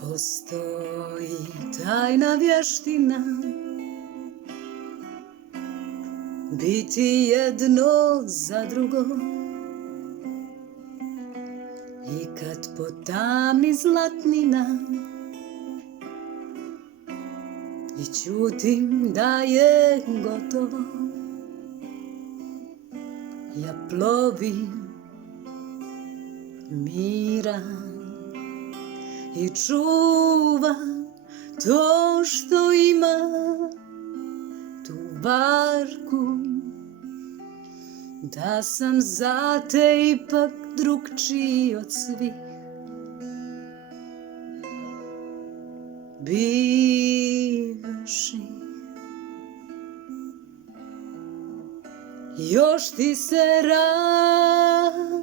Postoji tajna vještina biti jedno za drugo, i kad potamni zlatnina i čutim da je gotovo, ja plovim miran i čuvam to što ima tu barku, da sam za te ipak drugčiji od svih bivših. Još ti se radujem,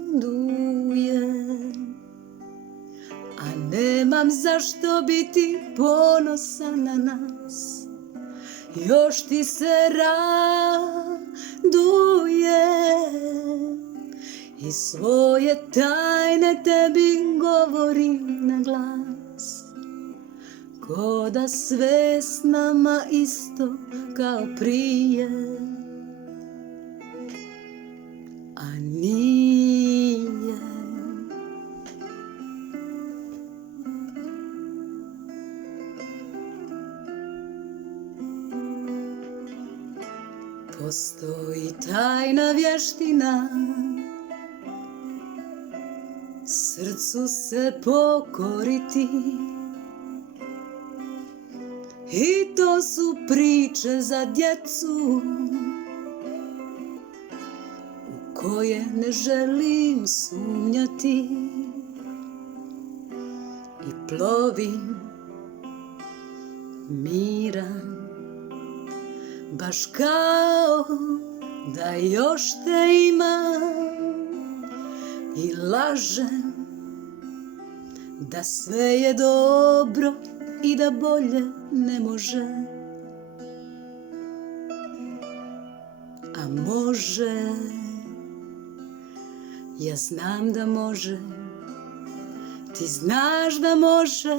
a nemam zašto biti ponosan na nas. Još ti se radujem i svoje tajne tebi govorim na glas, ko da sve s nama isto kao prije, a nije. Postoji tajna vještina srcu se pokoriti, i to su priče za djecu u koje ne želim sumnjati, i plovim miran baš kao da još te imam, i lažem da sve je dobro i da bolje ne može, a može. Ja znam da može, ti znaš da može.